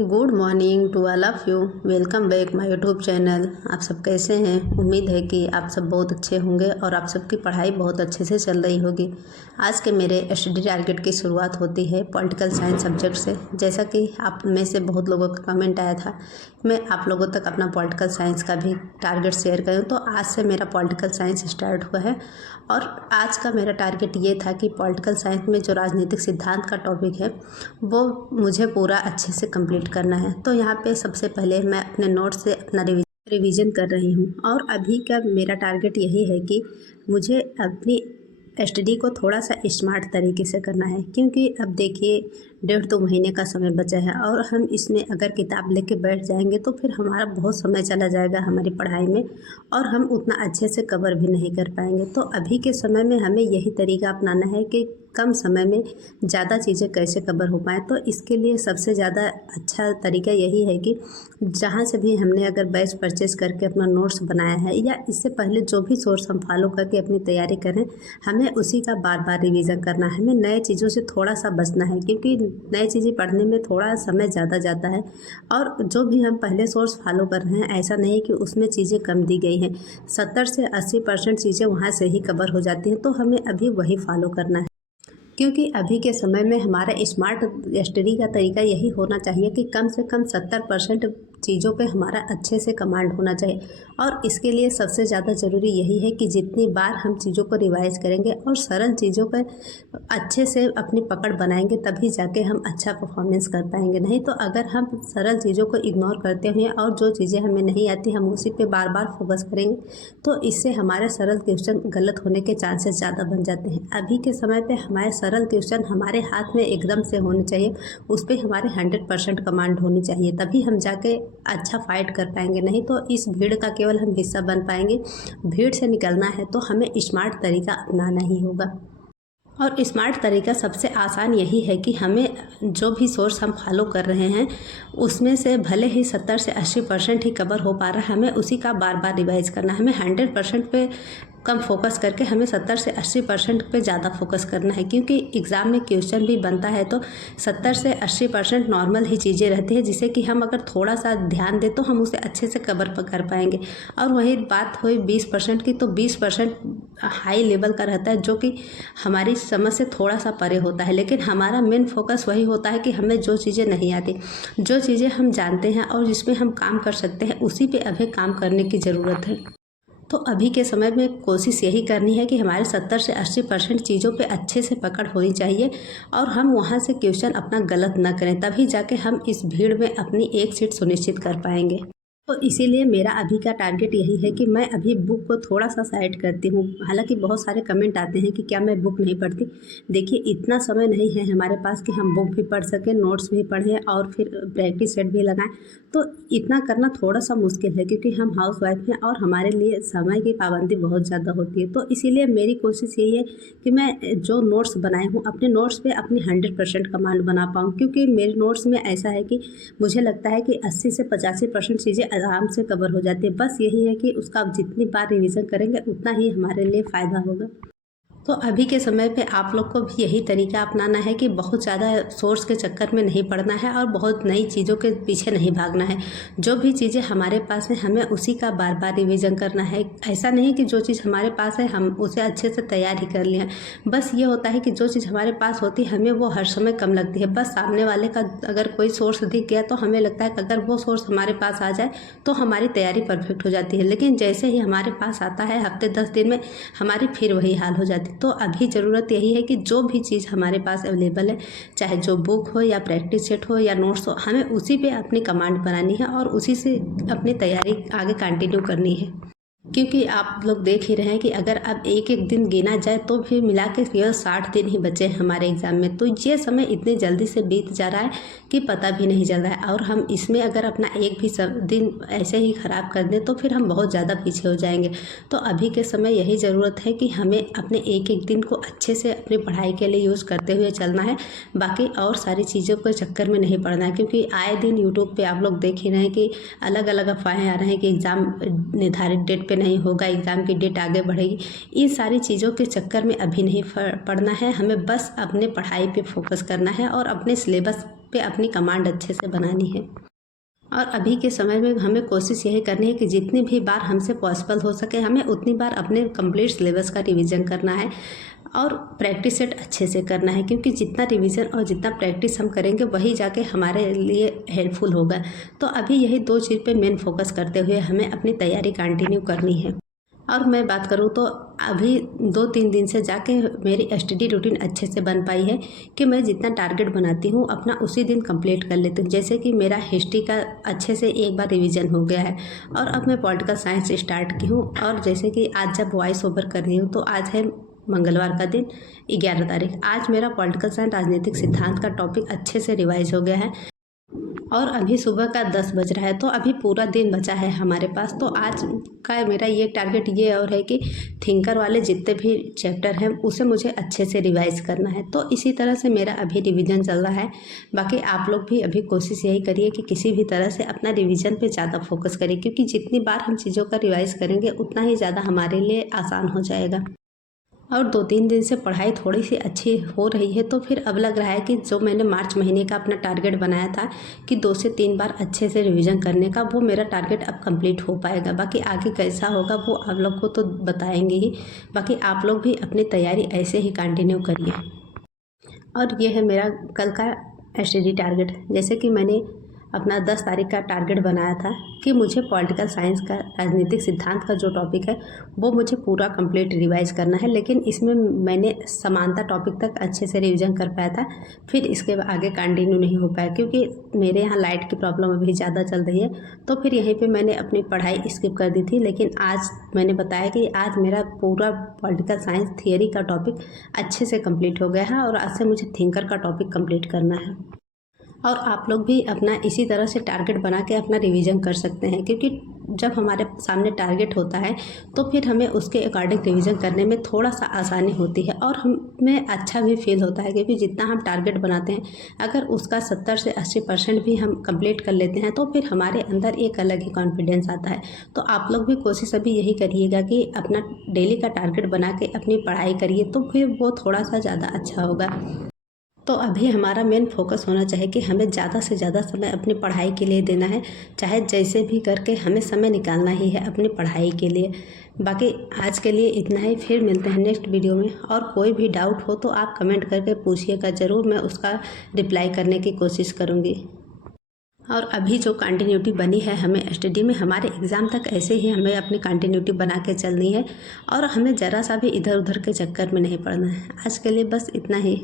Good morning to all of you. Welcome back my YouTube channel. आप सब कैसे हैं? उम्मीद है कि आप सब बहुत अच्छे होंगे और आप सबकी पढ़ाई बहुत अच्छे से चल रही होगी। आज के मेरे स्टडी टारगेट की शुरुआत होती है पॉलिटिकल साइंस सब्जेक्ट से। जैसा कि आप में से बहुत लोगों का कमेंट आया था मैं आप लोगों तक अपना पॉलिटिकल साइंस का भी टारगेट शेयर करूँ, तो आज से मेरा पॉलिटिकल साइंस स्टार्ट हुआ है। और आज का मेरा टारगेट ये था कि पॉलिटिकल साइंस में जो राजनीतिक सिद्धांत का टॉपिक है वो मुझे पूरा अच्छे से कंप्लीट करना है। तो यहाँ पे सबसे पहले मैं अपने नोट्स से अपना रिवीजन कर रही हूँ और अभी का मेरा टारगेट यही है कि मुझे अपनी स्टडी को थोड़ा सा स्मार्ट तरीके से करना है, क्योंकि अब देखिए 1.5-2 महीने का समय बचा है और हम इसमें अगर किताब लेके बैठ जाएंगे तो फिर हमारा बहुत समय चला जाएगा हमारी पढ़ाई में और हम उतना अच्छे से कवर भी नहीं कर पाएंगे। तो अभी के समय में हमें यही तरीका अपनाना है कि कम समय में ज़्यादा चीज़ें कैसे कवर हो पाएँ। तो इसके लिए सबसे ज़्यादा अच्छा तरीका यही है कि जहाँ से भी हमने अगर बैच परचेज़ करके अपना नोट्स बनाया है या इससे पहले जो भी सोर्स हम फॉलो करके अपनी तैयारी करें, हमें उसी का बार बार रिवीज़न करना है। हमें नए चीज़ों से थोड़ा सा बचना है, क्योंकि नई चीज़ें पढ़ने में थोड़ा समय ज़्यादा जाता है और जो भी हम पहले सोर्स फॉलो कर रहे हैं ऐसा नहीं कि उसमें चीज़ें कम दी गई हैं। 70 से 80% चीज़ें वहाँ से ही कवर हो जाती हैं, तो हमें अभी वही फॉलो करना है। क्योंकि अभी के समय में हमारा स्मार्ट स्टडी का तरीका यही होना चाहिए कि कम से कम 70% चीज़ों पे हमारा अच्छे से कमांड होना चाहिए। और इसके लिए सबसे ज़्यादा ज़रूरी यही है कि जितनी बार हम चीज़ों को रिवाइज करेंगे और सरल चीज़ों पर अच्छे से अपनी पकड़ बनाएंगे तभी जाके हम अच्छा परफॉर्मेंस कर पाएंगे। नहीं तो अगर हम सरल चीज़ों को इग्नोर करते हुए और जो चीज़ें हमें नहीं आती हम उसी पे बार बार फोकस करेंगे तो इससे हमारे सरल क्वेश्चन गलत होने के चांसेस ज़्यादा बन जाते हैं। अभी के समय पे हमारे सरल क्वेश्चन हमारे हाथ में एकदम से होने चाहिए, उस पर हमारे 100% कमांड होनी चाहिए, तभी हम जाके अच्छा फाइट कर पाएंगे। नहीं तो इस भीड़ का केवल हम हिस्सा बन पाएंगे। भीड़ से निकलना है तो हमें स्मार्ट तरीका अपनाना ही होगा। और स्मार्ट तरीका सबसे आसान यही है कि हमें जो भी सोर्स हम फॉलो कर रहे हैं उसमें से भले ही 70 से 80% ही कवर हो पा रहा है, हमें उसी का बार बार रिवाइज करना है। हमें 100% पे कम फोकस करके हमें 70 से 80% पे ज़्यादा फोकस करना है, क्योंकि एग्ज़ाम में क्वेश्चन भी बनता है तो 70 से 80% नॉर्मल ही चीज़ें रहती है, जिसे कि हम अगर थोड़ा सा ध्यान दें तो हम उसे अच्छे से कवर कर पाएंगे। और वही बात हुई 20% की, तो 20% हाई लेवल का रहता है जो कि हमारी समझ से थोड़ा सा परे होता है, लेकिन हमारा मेन फोकस वही होता है कि हमें जो चीज़ें नहीं आती, जो चीज़ें हम जानते हैं और जिसमें हम काम कर सकते हैं उसी पे अभी काम करने की ज़रूरत है। तो अभी के समय में कोशिश यही करनी है कि हमारे 70 से 80% चीज़ों पे अच्छे से पकड़ होनी चाहिए और हम वहाँ से क्वेश्चन अपना गलत ना करें, तभी जाके हम इस भीड़ में अपनी एक सीट सुनिश्चित कर पाएंगे। तो इसीलिए मेरा अभी का टारगेट यही है कि मैं अभी बुक को थोड़ा सा साइड करती हूँ। हालांकि बहुत सारे कमेंट आते हैं कि क्या मैं बुक नहीं पढ़ती। देखिए इतना समय नहीं है हमारे पास कि हम बुक भी पढ़ सकें, नोट्स भी पढ़ें और फिर प्रैक्टिस सेट भी लगाएं। तो इतना करना थोड़ा सा मुश्किल है, क्योंकि हम हाउस वाइफ हैं और हमारे लिए समय की पाबंदी बहुत ज़्यादा होती है। तो इसीलिए मेरी कोशिश यही है कि मैं जो नोट्स बनाए हूँ अपने नोट्स पे अपनी 100% कमांड बना पाऊँ, क्योंकि मेरे नोट्स में ऐसा है कि मुझे लगता है कि 80 से 85% चीज़ें आराम से कवर हो जाती है। बस यही है कि उसका आप जितनी बार रिवीजन करेंगे उतना ही हमारे लिए फ़ायदा होगा। तो अभी के समय पे आप लोग को भी यही तरीका अपनाना है कि बहुत ज़्यादा सोर्स के चक्कर में नहीं पड़ना है और बहुत नई चीज़ों के पीछे नहीं भागना है। जो भी चीज़ें हमारे पास हैं हमें उसी का बार बार रिवीजन करना है। ऐसा नहीं कि जो चीज़ हमारे पास है हम उसे अच्छे से तैयार ही कर लिया। बस ये होता है कि जो चीज़ हमारे पास होती है हमें वो हर समय कम लगती है। बस सामने वाले का अगर कोई सोर्स दिख गया तो हमें लगता है कि अगर वो सोर्स हमारे पास आ जाए तो हमारी तैयारी परफेक्ट हो जाती है, लेकिन जैसे ही हमारे पास आता है हफ्ते 10 दिन में हमारी फिर वही हाल हो जाती है। तो अभी ज़रूरत यही है कि जो भी चीज़ हमारे पास अवेलेबल है, चाहे जो बुक हो या प्रैक्टिस सेट हो या नोट्स हो, हमें उसी पे अपनी कमांड बनानी है और उसी से अपनी तैयारी आगे कंटिन्यू करनी है। क्योंकि आप लोग देख ही रहे हैं कि अगर अब एक एक दिन गिना जाए तो भी मिला के केवल 60 दिन ही बचे हैं हमारे एग्ज़ाम में। तो ये समय इतनी जल्दी से बीत जा रहा है कि पता भी नहीं चल रहा है, और हम इसमें अगर अपना एक भी दिन ऐसे ही ख़राब कर दें तो फिर हम बहुत ज़्यादा पीछे हो जाएंगे। तो अभी के समय यही ज़रूरत है कि हमें अपने एक एक दिन को अच्छे से अपनी पढ़ाई के लिए यूज़ करते हुए चलना है। बाकी और सारी चीज़ों के चक्कर में नहीं पड़ना है, क्योंकि आए दिन यूट्यूब पर आप लोग देख ही रहे हैं कि अलग अलग अफवाहें आ रहे हैं कि एग्ज़ाम निर्धारित डेट पे नहीं होगा, एग्ज़ाम की डेट आगे बढ़ेगी। इन सारी चीज़ों के चक्कर में अभी नहीं पड़ना है। हमें बस अपने पढ़ाई पे फोकस करना है और अपने सिलेबस पे अपनी कमांड अच्छे से बनानी है। और अभी के समय में हमें कोशिश यही करनी है कि जितनी भी बार हमसे पॉसिबल हो सके हमें उतनी बार अपने कंप्लीट सिलेबस का रिवीजन करना है और प्रैक्टिस सेट अच्छे से करना है, क्योंकि जितना रिवीजन और जितना प्रैक्टिस हम करेंगे वही जाके हमारे लिए हेल्पफुल होगा। तो अभी यही 2 चीज़ पे मेन फोकस करते हुए हमें अपनी तैयारी कंटिन्यू करनी है। और मैं बात करूँ तो अभी 2-3 दिन से जाके मेरी स्टडी रूटीन अच्छे से बन पाई है कि मैं जितना टारगेट बनाती हूँ अपना उसी दिन कंप्लीट कर लेती हूँ। जैसे कि मेरा हिस्ट्री का अच्छे से एक बार रिवीजन हो गया है और अब मैं पॉलिटिकल साइंस स्टार्ट की हूँ। और जैसे कि आज जब वॉइस ओवर कर रही हूँ तो आज है मंगलवार का दिन 11 तारीख। आज मेरा पॉलिटिकल साइंस राजनीतिक सिद्धांत का टॉपिक अच्छे से रिवाइज हो गया है और अभी सुबह का 10 बज रहा है, तो अभी पूरा दिन बचा है हमारे पास। तो आज का मेरा ये टारगेट ये और है कि थिंकर वाले जितने भी चैप्टर हैं उसे मुझे अच्छे से रिवाइज करना है। तो इसी तरह से मेरा अभी रिवीजन चल रहा है। बाकी आप लोग भी अभी कोशिश यही करिए कि किसी भी तरह से अपना रिवीजन पे ज़्यादा फोकस करिए, क्योंकि जितनी बार हम चीज़ों का रिवाइज करेंगे उतना ही ज़्यादा हमारे लिए आसान हो जाएगा। और 2-3 दिन से पढ़ाई थोड़ी सी अच्छी हो रही है, तो फिर अब लग रहा है कि जो मैंने मार्च महीने का अपना टारगेट बनाया था कि 2 से 3 बार अच्छे से रिवीजन करने का, वो मेरा टारगेट अब कंप्लीट हो पाएगा। बाकी आगे कैसा होगा वो आप लोग को तो बताएंगे ही। बाकी आप लोग भी अपनी तैयारी ऐसे ही कंटिन्यू करिए। और ये है मेरा कल का स्टडी टारगेट। जैसे कि मैंने अपना 10 तारीख का टारगेट बनाया था कि मुझे पॉलिटिकल साइंस का राजनीतिक सिद्धांत का जो टॉपिक है वो मुझे पूरा कंप्लीट रिवाइज करना है, लेकिन इसमें मैंने समानता टॉपिक तक अच्छे से रिवीजन कर पाया था। फिर इसके आगे कंटिन्यू नहीं हो पाया क्योंकि मेरे यहाँ लाइट की प्रॉब्लम अभी ज़्यादा चल रही है, तो फिर यहीं पर मैंने अपनी पढ़ाई स्किप कर दी थी। लेकिन आज मैंने बताया कि आज मेरा पूरा पॉलिटिकल साइंस थियरी का टॉपिक अच्छे से कंप्लीट हो गया है और आज से मुझे थिंकर का टॉपिक कंप्लीट करना है। और आप लोग भी अपना इसी तरह से टारगेट बना के अपना रिवीजन कर सकते हैं, क्योंकि जब हमारे सामने टारगेट होता है तो फिर हमें उसके अकॉर्डिंग रिवीजन करने में थोड़ा सा आसानी होती है और हमें अच्छा भी फील होता है। क्योंकि जितना हम टारगेट बनाते हैं अगर उसका 70 से 80% भी हम कंप्लीट कर लेते हैं तो फिर हमारे अंदर एक अलग ही कॉन्फिडेंस आता है। तो आप लोग भी कोशिश अभी यही करिएगा कि अपना डेली का टारगेट बना के अपनी पढ़ाई करिए, तो फिर वो थोड़ा सा ज़्यादा अच्छा होगा। तो अभी हमारा मेन फोकस होना चाहिए कि हमें ज़्यादा से ज़्यादा समय अपनी पढ़ाई के लिए देना है, चाहे जैसे भी करके हमें समय निकालना ही है अपनी पढ़ाई के लिए। बाकी आज के लिए इतना ही, फिर मिलते हैं नेक्स्ट वीडियो में। और कोई भी डाउट हो तो आप कमेंट करके पूछिएगा ज़रूर, मैं उसका रिप्लाई करने की कोशिश करूँगी। और अभी जो कंटिन्यूटी बनी है हमें स्टडी में, हमारे एग्ज़ाम तक ऐसे ही हमें अपनी कंटिन्यूटी बना के चलनी है और हमें ज़रा सा भी इधर उधर के चक्कर में नहीं पड़ना है। आज के लिए बस इतना ही।